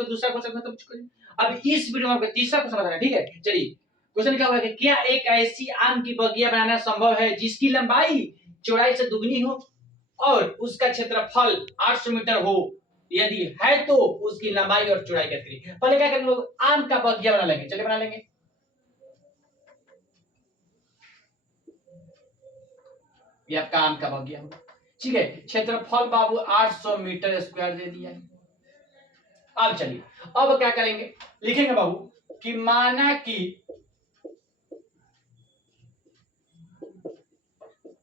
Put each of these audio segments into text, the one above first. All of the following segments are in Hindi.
आपको दूसरा क्वेश्चन खत्म करिए। अब इस वीडियो में आपको तीसरा क्वेश्चन बताना है, ठीक है। चलिए क्वेश्चन क्या होगा कि क्या एक ऐसी आम की बगिया बनाना संभव है जिसकी लंबाई चौड़ाई से दुगनी हो और उसका क्षेत्रफल 800 मीटर हो? यदि है तो उसकी लंबाई और चौड़ाई कितनी? पहले क्या करेंगे लोग, आम का बगिया बना लेंगे। चलिए बना लेंगे। ये आपका आम का बगिया होगा, ठीक है। क्षेत्रफल बाबू 800 मीटर स्क्वायर दे दिया है। अब चलिए अब क्या करेंगे, लिखेंगे बाबू कि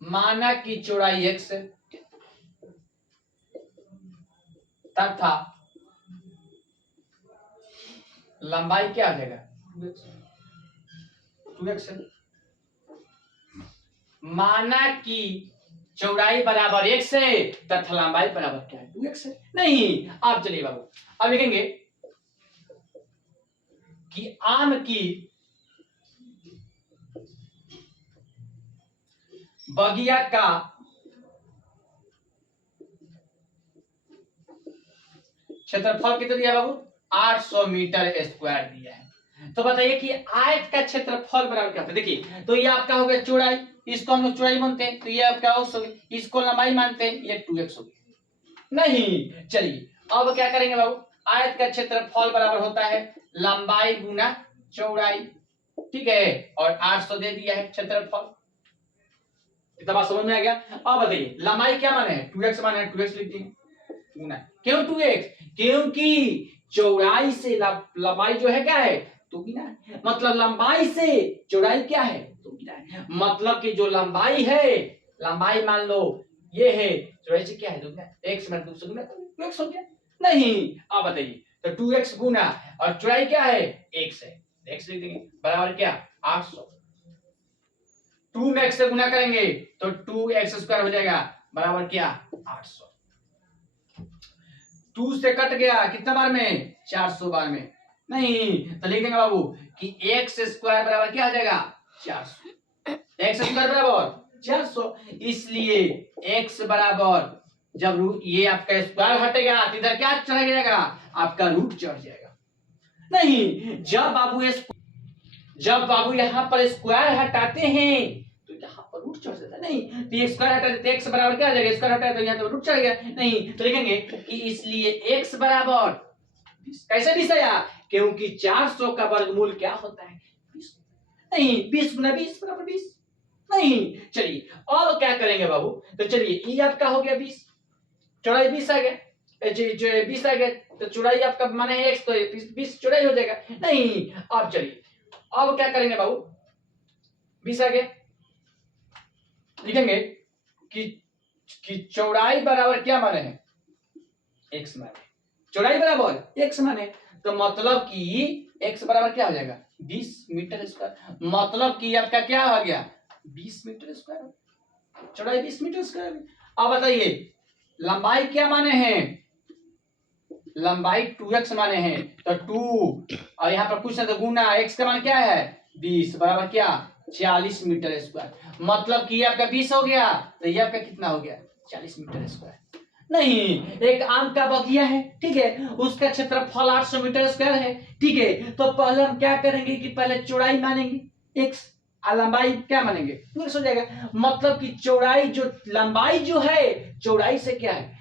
माना की चौड़ाई x तथा लंबाई क्या आ जाएगा 2x। माना कि चौड़ाई बराबर x है तथा लंबाई बराबर क्या है 2x है। नहीं, आप चलिए बाबू अब लिखेंगे कि आम की बगिया का क्षेत्रफल कितना दिया बाबू 800 मीटर स्क्वायर दिया है। तो बताइए कि आयत का क्षेत्रफल बराबर क्या होता है। देखिए तो ये आपका हो गया चौड़ाई, इसको हम लोग चौड़ाई मानते हैं तो ये आपका हो गया, इसको लंबाई मानते हैं ये 2x हो गया। नहीं, चलिए अब क्या करेंगे बाबू, आयत का क्षेत्रफल बराबर होता है लंबाई गुना चौड़ाई, ठीक है। और 800 दे दिया है क्षेत्रफल। इतना बात समझ में आ गया। अब बताइए लंबाई क्या माने है 2x माने है, 2x लिख देंगे गुना। क्यों 2x? क्योंकि चौड़ाई से लंबाई जो है क्या है दुगुना है। मतलब लंबाई से चौड़ाई क्या है दुगुना है। मतलब कि जो लंबाई है, लंबाई मान लो ये है, चौड़ाई से क्या है दुगुना, x में 2 से गुना 2x हो गया। नहीं, अब बताइए तो 2x गुना और चौड़ाई क्या है x है, x लिख देंगे बराबर क्या 800। 2 में x से गुना करेंगे तो 2x स्क्वायर हो जाएगा बराबर क्या 800। 2 से कट गया कितना बार में 400 बार में। नहीं तो लिख देंगे बाबू कि x स्क्वायर बराबर क्या आ जाएगा 400। x स्क्वायर बराबर 400, इसलिए x बराबर जब ये आपका स्क्वायर हटेगा तो इधर क्या चढ़ जाएगा आपका रूट चढ़ जाएगा। नहीं, जब बाबू यहाँ पर स्क्वायर हटाते हैं तो यहाँ पर रूट चढ़ जाता है। नहीं तो ये स्क्वायर हटा देते x बराबर क्या आ जाएगा, स्क्वायर हटाए तो यहाँ तो रूट चढ़ गया। नहीं तो लिखेंगे कि इसलिए x बराबर कैसे 20 आया, क्योंकि 400 का वर्गमूल क्या होता है 20। नहीं 20 गुना 20 बराबर 20। नहीं, चलिए अब क्या करेंगे बाबू, तो चलिए ये आपका हो गया 20, चौड़ाई 20 आ गया, जो 20 आ गया तो चौड़ाई आपका माने x तो 20 चौड़ाई हो जाएगा। नहीं, अब चलिए अब क्या करेंगे बाबू 20 आ गया, लिखेंगे कि चौड़ाई बराबर क्या माने है x माने, चौड़ाई बराबर x माने तो मतलब कि x बराबर क्या हो जाएगा 20 मीटर स्क्वायर। मतलब कि आपका क्या हो गया 20 मीटर स्क्वायर, चौड़ाई 20 मीटर स्क्वायर। अब बताइए लंबाई क्या माने हैं, लंबाई 2x माने हैं तो 2 और यहाँ पर कुछ ना तो गुना x का मान क्या है 20 बराबर क्या 40 मीटर स्क्वायर। मतलब कि ये आपका 20 हो गया तो ये आपका कितना हो गया 40 मीटर स्क्वायर। नहीं, एक आम का बगिया है, ठीक है, उसका क्षेत्रफल 800 मीटर स्क्वायर है, ठीक है। तो पहले हम क्या करेंगे कि पहले चौड़ाई मानेंगे x और लंबाई क्या मानेंगे 2x हो जाएगा। मतलब कि चौड़ाई जो लंबाई जो है चौड़ाई से क्या है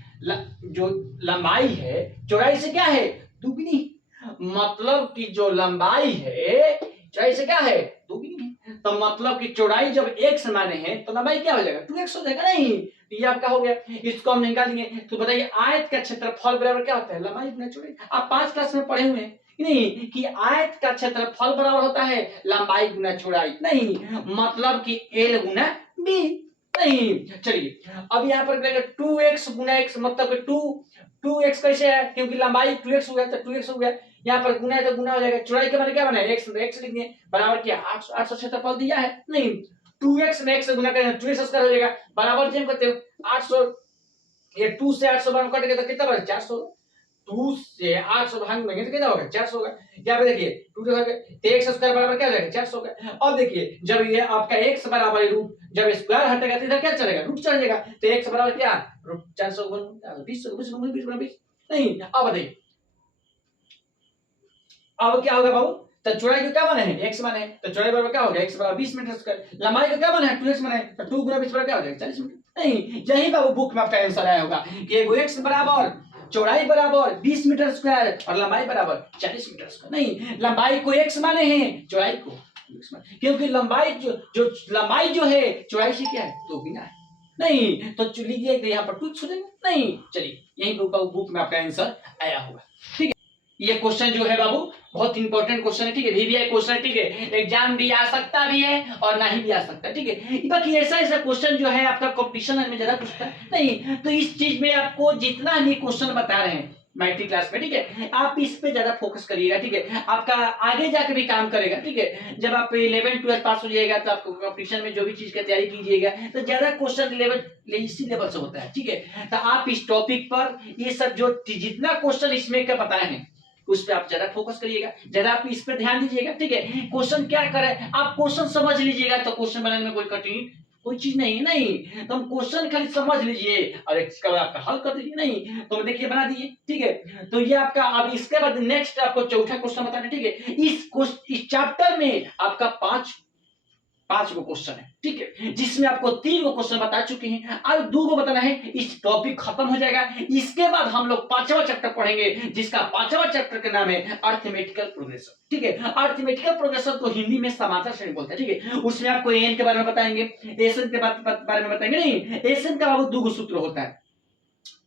जो लंबाई है चौड़ाई से क्या है दुगनी। मतलब कि जो लंबाई है चौड़ाई से क्या है दुगनी है। तो मतलब कि चौड़ाई जब x माने हैं तो लंबाई क्या हो जाएगा 2x हो जाएगा। नहीं ये आपका हो गया, इसको हम निकालेंगे तो बताइए आयत का क्षेत्रफल बराबर क्या होता है लंबाई गुना चौड़ाई। आप 5 क्लास में पढ़े हुए हैं नहीं कि आयत का क्षेत्रफल बराबर होता है लंबाई गुना चौड़ाई। नहीं मतलब कि l गुना b। नहीं, चलिए अब यहाँ पर करेंगे 2x गुना x, मतलब 2x कैसे है क्योंकि लंबाई 2x हो गया तो 2x हो गया, यहाँ पर गुना है तो गुना हो जाएगा। चौड़ाई के माने क्या बना है x, तो x लिख दिए बराबर क्या 800 क्षेत्रफल दिया है। नहीं 2x में x से गुना करें 2x स्क्वायर हो जाएगा बराबर जेम करते हो 800, ये 2 से 800 बार कट गया तो कितना बचा 400। 2 से 800 भागेंगे तो कितना होगा 400 होगा। यहाँ पे देखिए 2 से तो x स्क्वायर बराबर क्या हो जाएगा 400 होगा। अब देखिए जब ये आपका x बराबर रूट जब स्क्वायर हटेगा तो इधर क्या चलेगा रूट चढ़ जाएगा तो x बराबर क्या रूट 400 20 20 20 नहीं। अब बताइए अब क्या होगा बाबू, तो चौड़ाई को क्या बने हैं, x बने, तो चौड़ाई बराबर क्या हो गया, x बराबर 20 मीटर स्क्वायर। लंबाई को क्या बने हैं, 2x बने, तो 2 गुना 20 बराबर क्या हो जाएगा, 40 मीटर। नहीं, यही बाबू बुक में आपका आंसर आया होगा कि एगो x बराबर चौड़ाई बराबर 20 मीटर स्क्वायर और लंबाई बराबर 40 मीटर स्क्वायर। नहीं, लंबाई को x माने हैं, चौड़ाई को x माने, क्योंकि लंबाई जो लंबाई जो है चौड़ाई से क्या है, दोगुना है। नहीं, तो लीजिए यहाँ पर 2 हो जाएगा। नहीं, चलिए यही बुक में आपका आंसर आया होगा। ठीक है, ये क्वेश्चन जो है बाबू बहुत इंपॉर्टेंट क्वेश्चन है। ठीक है, VVI क्वेश्चन है। ठीक है, एग्जाम भी आ सकता भी है और नहीं भी आ सकता। ठीक है, बाकी ऐसा ऐसा क्वेश्चन जो है आपका कंपटीशन में ज्यादा पूछता है। नहीं, तो इस चीज में आपको जितना हम ये क्वेश्चन बता रहे हैं मैट्रिक क्लास में, ठीक है, आप इस पे ज्यादा फोकस करिएगा। ठीक है, आपका आगे जाके भी काम करेगा। ठीक है, जब आप 11 12 पास हो जाएगा तो आपको कंपटीशन में जो भी चीज की तैयारी कीजिएगा तो ज्यादा क्वेश्चन लेवल इसी लेवल से होता है। ठीक है, तो आप इस टॉपिक पर ये सब जो जितना क्वेश्चन इसमें का बताए हैं उस पर आप ज्यादा फोकस करिएगा, ज्यादा आप इस पर ध्यान दीजिएगा। ठीक है, क्वेश्चन क्या करे, आप क्वेश्चन समझ लीजिएगा तो क्वेश्चन बनाने में कोई कठिन कोई चीज नहीं है। नहीं, तो हम क्वेश्चन खाली समझ लीजिए और इसका बाद आपका हल कर दीजिए। नहीं तो देखिए बना दिए। ठीक है, तो ये आपका, अब इसके बाद नेक्स्ट आपको चौथा क्वेश्चन बताना। ठीक है, इस चैप्टर में आपका पांच गो क्वेश्चन है। ठीक है, जिसमें आपको 3 गो क्वेश्चन बता चुके हैं, अब 2 गो बताना है। इस टॉपिक खत्म हो जाएगा। इसके बाद हम लोग 5वां चैप्टर पढ़ेंगे, जिसका 5वां चैप्टर का नाम है अर्थमेटिकल प्रोग्रेशन। ठीक है, अर्थमेटिकल प्रोग्रेशन को हिंदी में समांतर श्रेणी बोलते हैं। ठीक है, उसमें आपको एन के बारे में बताएंगे, एसएन के बारे में बताएंगे। नहीं, एसएन का बाबू 2 गो सूत्र होता है।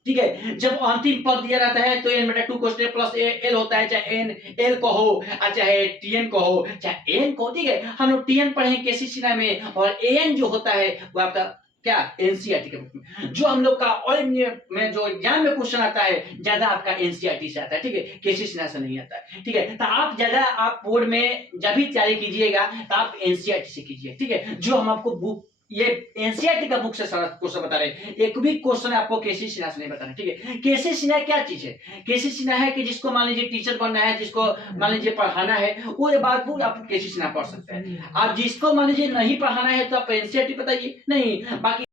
ठीक है, जब अंतिम पद दिया रहता है तो n/2 को स्टेप प्लस एल होता है, चाहे एन एल को हो चाहे टीएन को हो चाहे एन को। ठीक है, हम लोग टीएन पढ़े केसी सिन्हा में, और एन जो होता है वो आपका क्या एनसीईआरटी के बुक में, जो हम लोग का ऑल में जो एग्जाम में क्वेश्चन आता है ज्यादा आपका एनसीईआरटी से आता है। ठीक है, केसी सिन्हा से नहीं आता है। ठीक है, तो आप ज्यादा आप बोर्ड में जब भी तैयारी कीजिएगा तो आप एनसीईआरटी से कीजिए। ठीक है, जो हम आपको बुक ये एनसीईआरटी का बुक से सारा क्वेश्चन बता रहे हैं, एक भी क्वेश्चन आपको केसी सिन्हा से नहीं बताना। ठीक है, केसी सिन्हा क्या चीज है, केसी सिन्हा है कि जिसको मान लीजिए टीचर बनना है, जिसको मान लीजिए पढ़ाना है, वो ये बात वो आप केसी सिन्हा पढ़ सकते हैं। आप जिसको मान लीजिए नहीं पढ़ाना है तो आप एनसीईआरटी बताइए। नहीं, बाकी